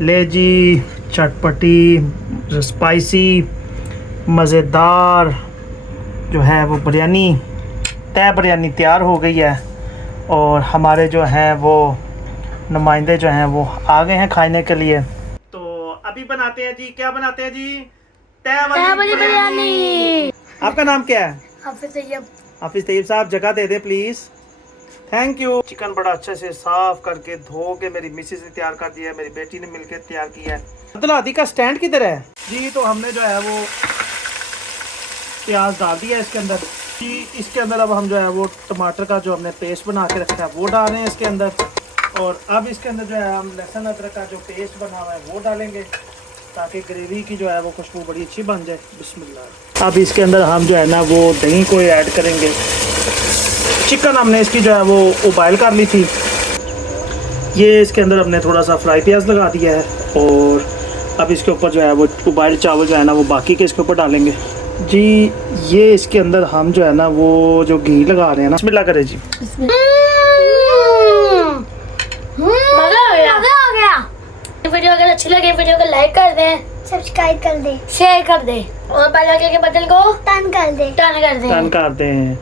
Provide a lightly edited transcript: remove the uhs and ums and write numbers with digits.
ले जी, चटपटी स्पाइसी मज़ेदार जो है वो बिरयानी, तय बिरयानी तैयार हो गई है। और हमारे जो हैं वो नुमाइंदे जो हैं वो आ गए हैं खाने के लिए। तो अभी बनाते हैं जी, क्या बनाते हैं जी? तय वाली बिरयानी। आपका नाम क्या है? हाफिज तैयब साहब, जगह दे दे प्लीज़। Thank you. चिकन बड़ा अच्छे से साफ करके धो के मेरी मिसेस ने तैयार कर दिया है, मेरी बेटी ने मिलकर तैयार किया है। अब्दुल्ला आदि का स्टैंड किधर है जी? तो हमने जो है वो प्याज डाल दिया इसके अंदर जी। इसके अंदर अब हम जो है वो टमाटर का जो हमने पेस्ट बना के रखा है वो डाल रहे हैं इसके अंदर। और अब इसके अंदर जो है हम लहसुन अदरक का जो पेस्ट बना हुआ है वो डालेंगे ताकि ग्रेवी की जो है वो खुशबू बड़ी अच्छी बन जाए। बिस्मिल्लाह। अब इसके अंदर हम जो है ना वो दही को ऐड करेंगे। चिकन हमने इसकी जो है वो उबाइल कर ली थी। ये इसके अंदर हमने थोड़ा सा फ्राई प्याज लगा दिया है। और अब इसके ऊपर जो है वो उबाइल चावल जो है ना वो बाकी के इसके ऊपर डालेंगे जी। ये इसके अंदर हम जो है ना वो जो घी लगा रहे हैं ना, बिस्मिल्लाह करें जी। मजा आ गया। वीडियो अगर अच्छी लगे वीडियो को लाइक कर दें, सब्सक्राइब कर दे, शेयर कर दें और बेल आइकन के बटन को टर्न कर दे। टर्न कर दें। टर्न करते हैं।